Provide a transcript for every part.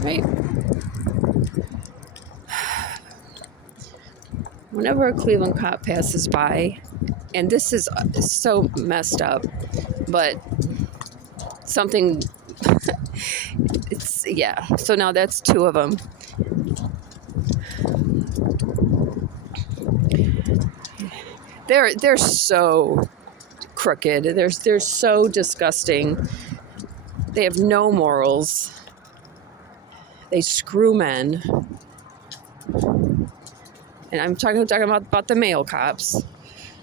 right? Whenever a Cleveland cop passes by, and this is so messed up, but something, yeah. So now that's two of them. They're so crooked. They're so disgusting. They have no morals. They screw men. And I'm talking about the male cops.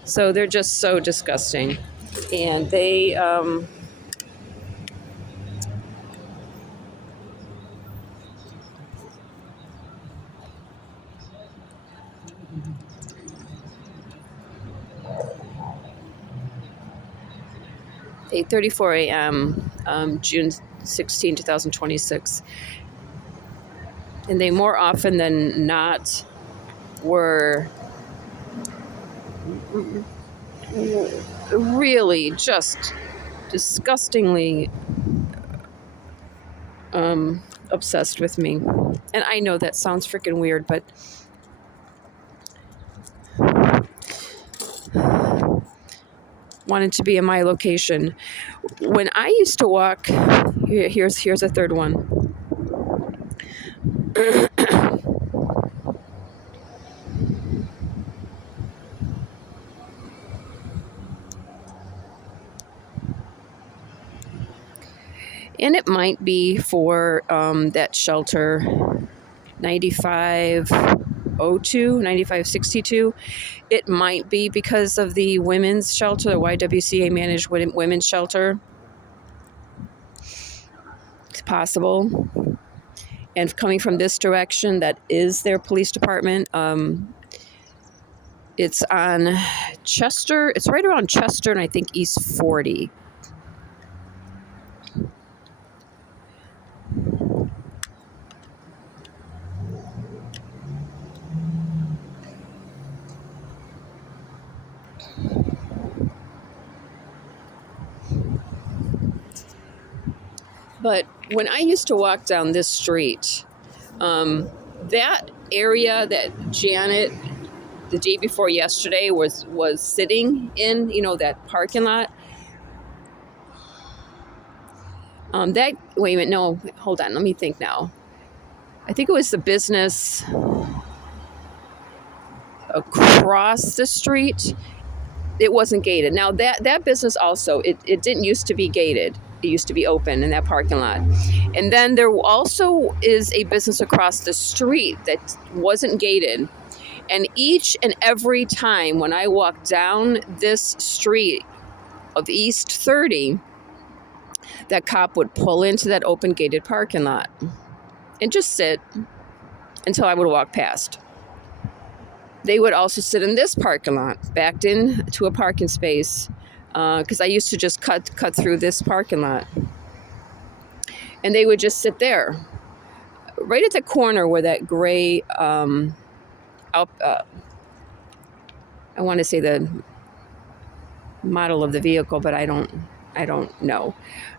So they're just so disgusting. And they, (8:34 a.m., June 16, 2026. And they more often than not were really just disgustingly obsessed with me. And I know that sounds freaking weird, but wanted to be in my location. When I used to walk, here's a third one. And it might be for that shelter 9502, 9562. It might be because of the women's shelter, the YWCA managed women's shelter. It's possible. And coming from this direction, that is their police department. It's on Chester. It's right around Chester and I think East 40. But when I used to walk down this street, that area that Janet, the day before yesterday, was sitting in, that parking lot. Wait a minute, no, hold on, let me think now. I think it was the business across the street. It wasn't gated. Now that business also, it didn't used to be gated. It used to be open in that parking lot. And then there also is a business across the street that wasn't gated. And each and every time when I walk down this street of East 30, that cop would pull into that open gated parking lot and just sit until I would walk past. They would also sit in this parking lot, backed in to a parking space, because I used to just cut through this parking lot. And they would just sit there, right at the corner where that gray, I want to say the model of the vehicle, but I don't know.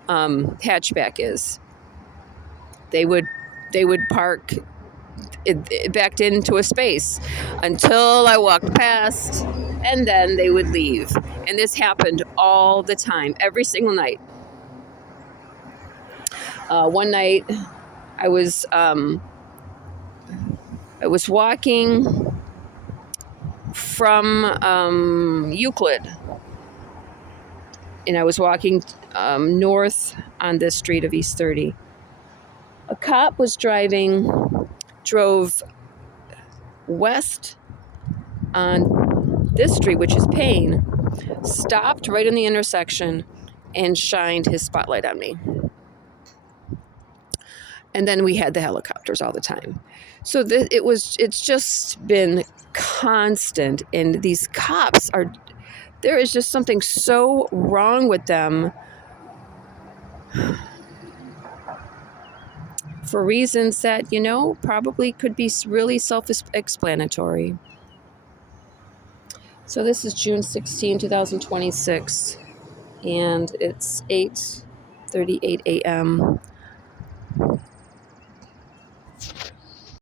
Hatchback is. They would park it backed into a space until I walked past, and then they would leave. And this happened all the time, every single night. One night, I was walking from Euclid, and I was walking north on this street of East 30. A cop was drove west on this street, which is Payne, stopped right in the intersection and shined his spotlight on me. And then we had the helicopters all the time. So it's just been constant. And these cops there is just something so wrong with them for reasons that, probably could be really self-explanatory. So this is June 16, 2026, and it's 8:38 a.m.